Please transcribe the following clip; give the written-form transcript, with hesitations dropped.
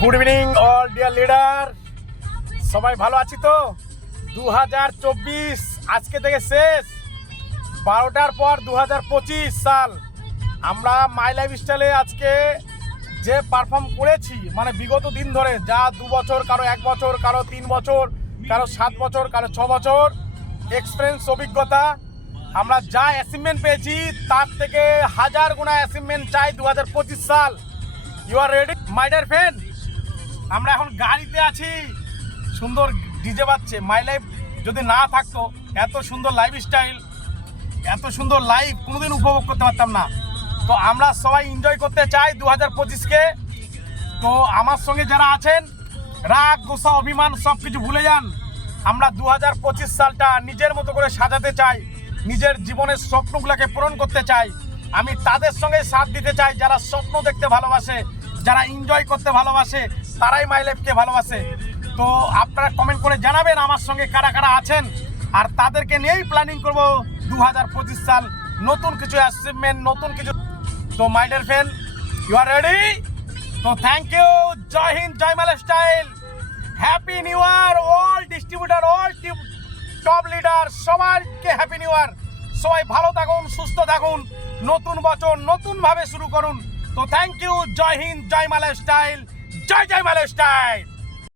Good evening all deer leader, সবাই ভালো আছি তো? 2024 আজকে থেকে শেষ, 12টার পর 2025 সাল। আমরা মাই লাইফস্টাইলে আজকে যে পারফর্ম করেছি, মানে বিগত দিন ধরে যা 2 বছর, কারো 1 বছর, কারো 3 বছর, কারো 7 বছর, কারো 6 বছর এক্সপিরিয়েন্স, অভিজ্ঞতা, আমরা যা অ্যাচিভমেন্ট পেয়েছি তার থেকে হাজার গুণা অ্যাচিভমেন্ট চাই 2025 সাল। You are ready my dear friend? আমরা এখন গাড়িতে আছি, সুন্দর ডিজে বাজছে। মাই লাইফ যদি না থাকতো, এত সুন্দর লাইফস্টাইল, এত সুন্দর লাইফ কোনোদিন উপভোগ করতে পারতাম না। তো আমরা সবাই এনজয় করতে চাই 2025কে। তো আমার সঙ্গে যারা আছেন, রাগ, গোসা, অভিমান সব কিছু ভুলে যান। আমরা 2025 সালটা নিজের মতো করে সাজাতে চাই, নিজের জীবনের স্বপ্নগুলোকে পূরণ করতে চাই। আমি তাদের সঙ্গে সাথ দিতে চাই যারা স্বপ্ন দেখতে ভালোবাসে, যারা এনজয় করতে ভালোবাসে, তারাই মাই লাইফকে ভালোবাসে। তো আপনারা কমেন্ট করে জানাবেন আমার সঙ্গে কারা কারা আছেন, আর তাদেরকে নিয়েই প্ল্যানিং করব 2025 সাল, নতুন কিছু অ্যাচিভমেন্ট, নতুন কিছু। তো my dear friend, you are ready? তো thank you. Joy Hind, Joy my lifestyle. Happy new year all distributor, all top leader, সবাইকে হ্যাপি নিউ ইয়ার। সবাই ভালো থাকুন, সুস্থ থাকুন, নতুন বছর নতুনভাবে শুরু করুন। তো thank you. Joy Hind, Joy my lifestyle, জয় জয় মাই লাইফস্টাইল।